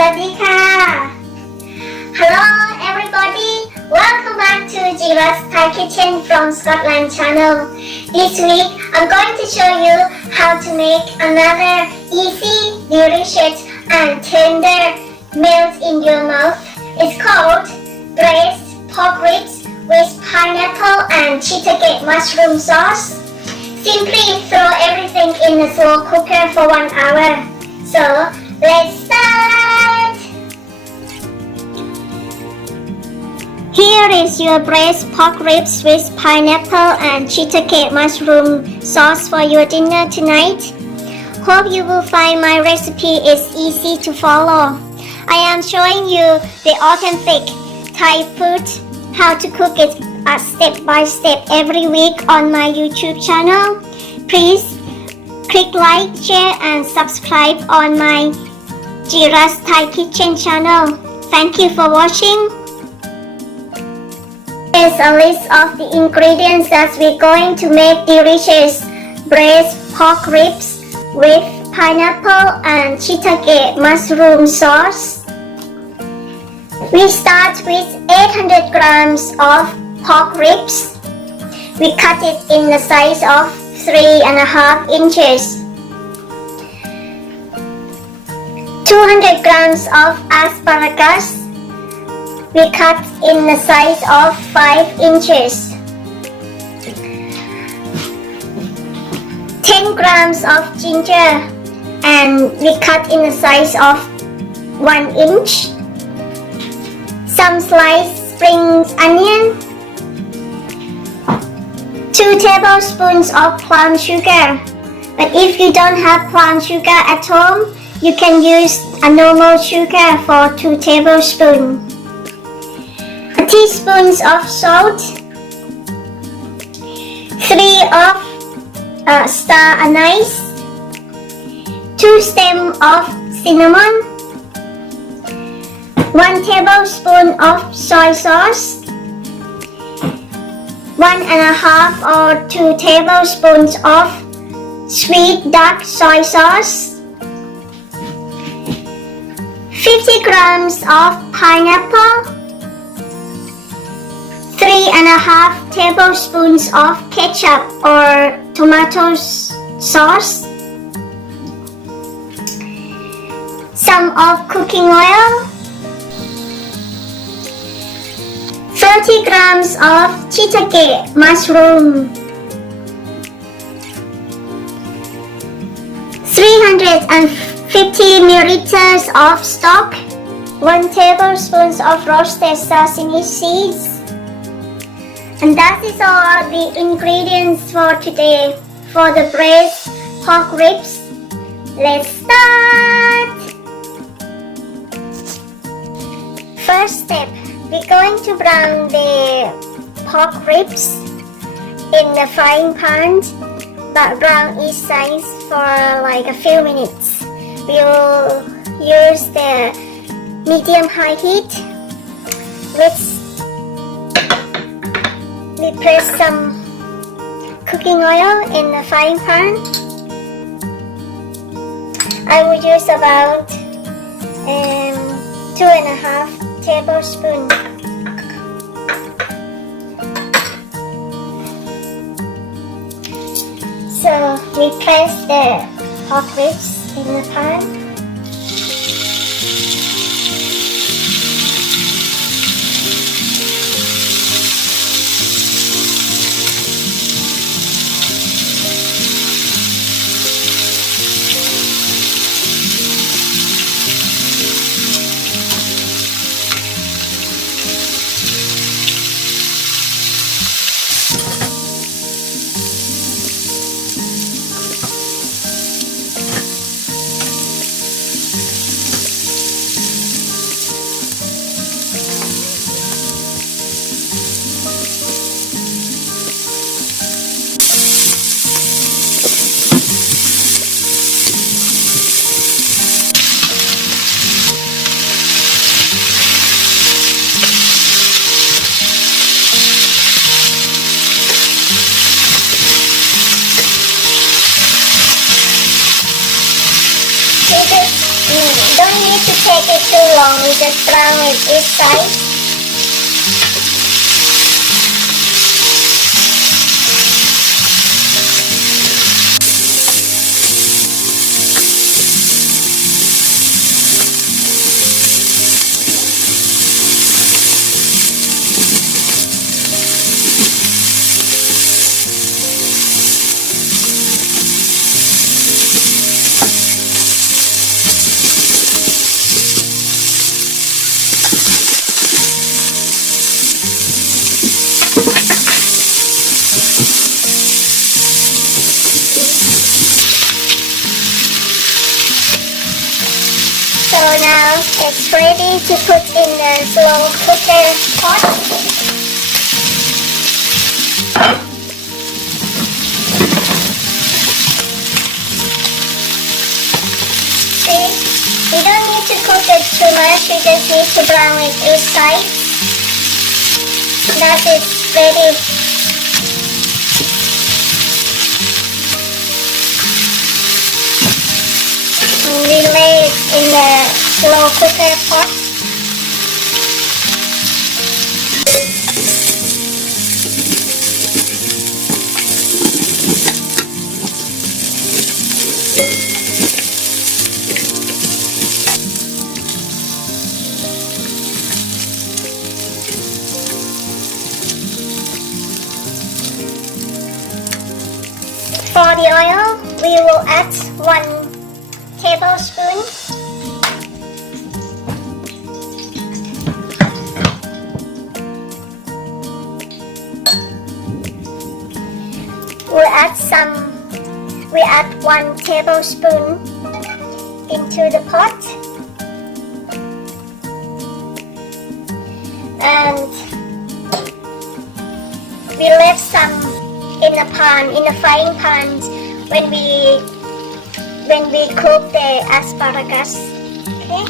วัสดีค่ะ Hello everybody, welcome back to JIRAS Thai Kitchen from Scotland channel. This week I'm going to show you how to make another easy, delicious and tender melt in your mouth. It's called Braised Pork Ribs with pineapple and shiitake mushroom sauce. Simply throw everything in the slow cooker for 1 hour. So let's start! Here is your braised pork ribs with pineapple and shiitake mushroom sauce for your dinner tonight. Hope you will find my recipe is easy to follow. I am showing you the authentic Thai food, how to cook it step by step every week on my YouTube channel. Please click like, share and subscribe on my JIRAS Thai Kitchen channel. Thank you for watching. Here's a list of the ingredients that we're going to make delicious braised pork ribs with pineapple and shiitake mushroom sauce. We start with 800 grams of pork ribs. We cut it in the size of 3.5 inches. 200 grams of asparagus. We cut in the size of 5 inches. 10 grams of ginger and we cut in the size of 1 inch. Some sliced spring onion. 2 tablespoons of plum sugar. But if you don't have plum sugar at home, you can use a normal sugar for 2 tablespoons. A teaspoon of salt. 3 of star anise. 2 stems of cinnamon. 1 tablespoon of soy sauce. 1.5 or 2 tablespoons of sweet dark soy sauce. 50 grams of pineapple. 3.5 tablespoons of ketchup or tomato sauce. Some of cooking oil. 30 grams of shiitake mushroom. 350 milliliters of stock. 1 tablespoon of roasted sesame seeds. And that is all the ingredients for today for the braised pork ribs. Let's start! First step, we're going to brown the pork ribs in the frying pan, but brown each side for like a few minutes. We'll use the medium-high heat. We press some cooking oil in the frying pan. I will use about 2.5 tablespoons. So we press the pork ribs in the pan. Don't need to take it too long, we just brown it each side. So now it's ready to put in the slow cooker pot. See, you don't need to cook it too much, you just need to brown it each side. That is ready. We lay it in the slow cooker pot. For the oil, we will add 1 tablespoon. We add 1 tablespoon into the pot, and we left some in the frying pan when we cook the asparagus. Okay.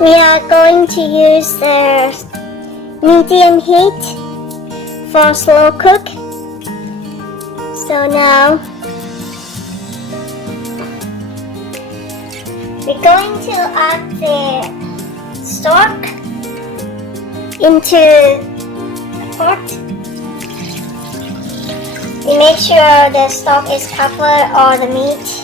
We are going to use the medium heat for slow cook. So now we're going to add the stock into the pot. We make sure the stock is covered all the meat.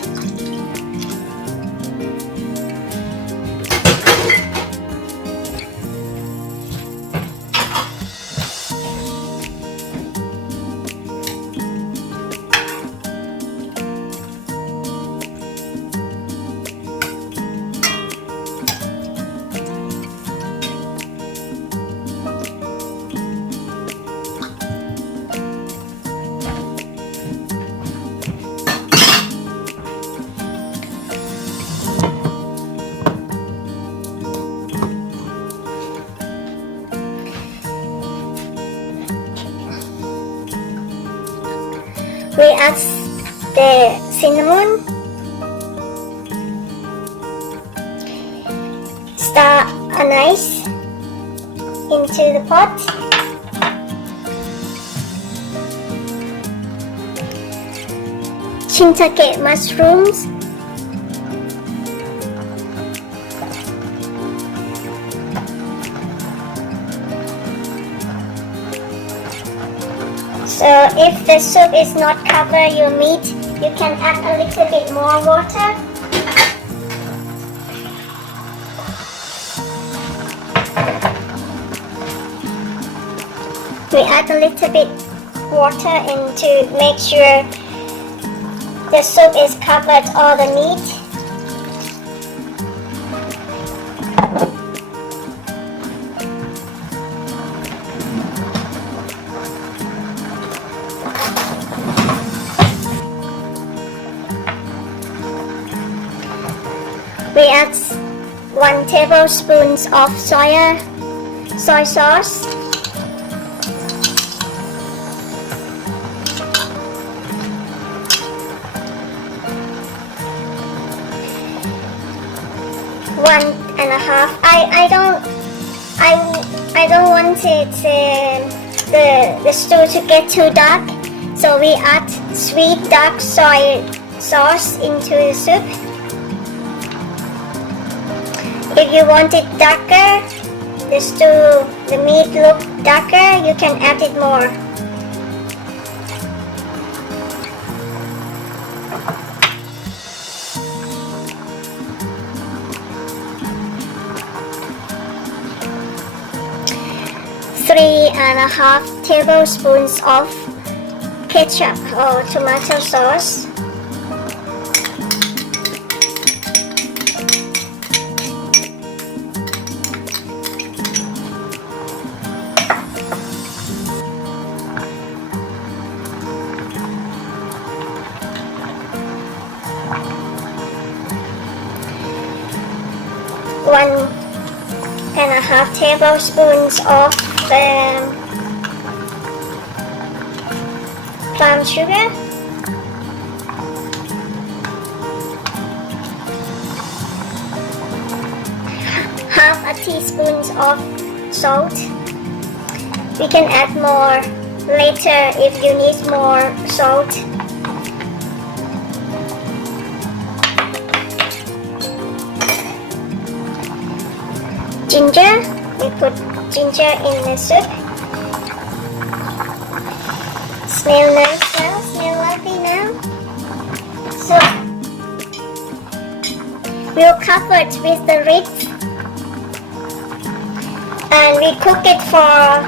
We add the cinnamon, star anise into the pot, shiitake mushrooms, so if the soup is not cover your meat, you can add a little bit more water. We add a little bit water in to make sure the soup is covered all the meat. We add 1 tablespoon of soy sauce. One and a half. I don't want it the stew to get too dark, so we add sweet dark soy sauce into the soup. If you want it darker, just to the meat look darker, you can add it more. Three and a half tablespoons of ketchup or tomato sauce. One and a half tablespoons of palm sugar. Half a teaspoon of salt. We can add more later if you need more salt. Ginger, we put ginger in the soup. Smell nice now, smell lovely now. So, we'll cover it with the ribs and we cook it for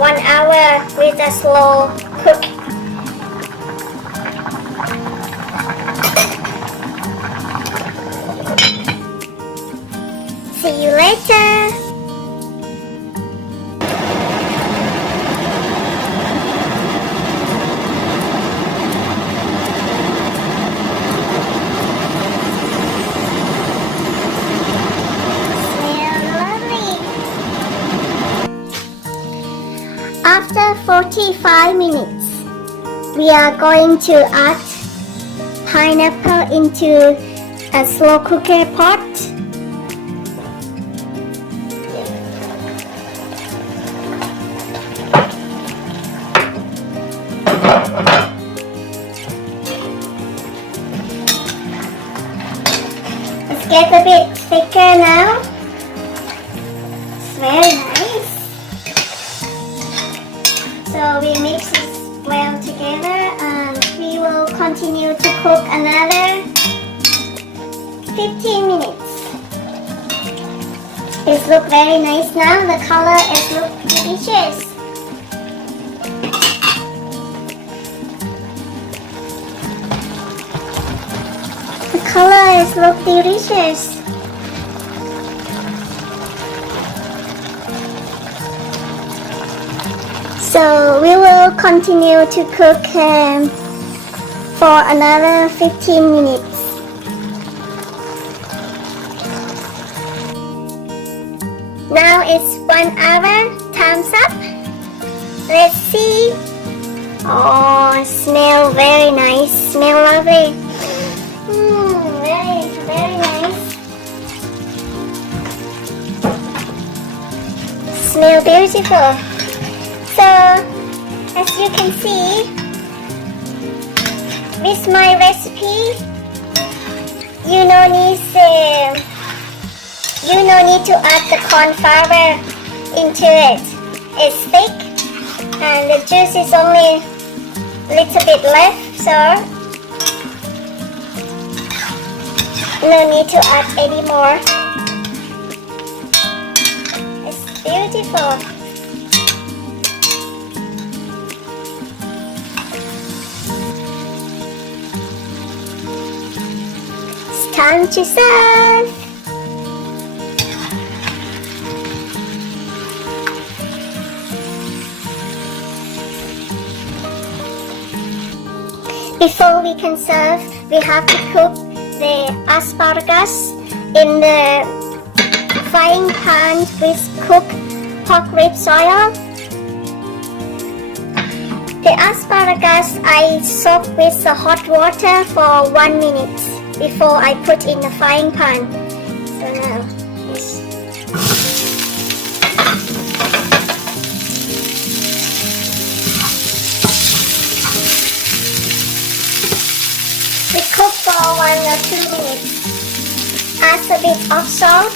1 hour with a slow cook. See you later. After 45 minutes, we are going to add pineapple into a slow cooker pot. Let's get a bit thicker now. It's very nice. So we mix it well together and we will continue to cook another 15 minutes. It looks very nice now. The color is look delicious. The color is look delicious. So we will continue to cook for another 15 minutes. Now it's 1 hour. Time's up. Let's see. Oh, smell very nice. Smell lovely. Very nice. Smell beautiful. So, as you can see, with my recipe, you no need to add the corn flour into it. It's thick, and the juice is only a little bit left, so no need to add any more. It's beautiful. Time to serve. Before we can serve, we have to cook the asparagus in the frying pan with cooked pork ribs oil. The asparagus I soak with the hot water for 1 minute before I put in the frying pan. So now or 2 minutes. Add a bit of salt,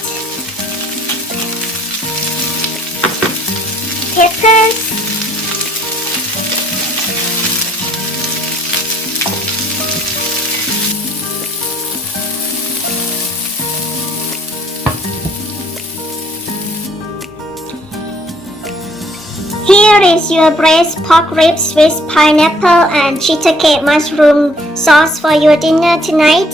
peppers, Here is your braised pork ribs with pineapple and shiitake mushroom sauce for your dinner tonight.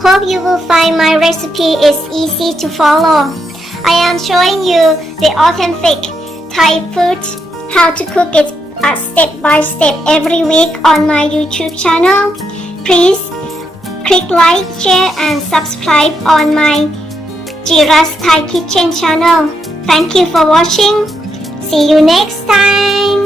Hope you will find my recipe is easy to follow. I am showing you the authentic Thai food, how to cook it step by step every week on my YouTube channel. Please click like, share and subscribe on my JIRAS Thai Kitchen channel. Thank you for watching. See you next time.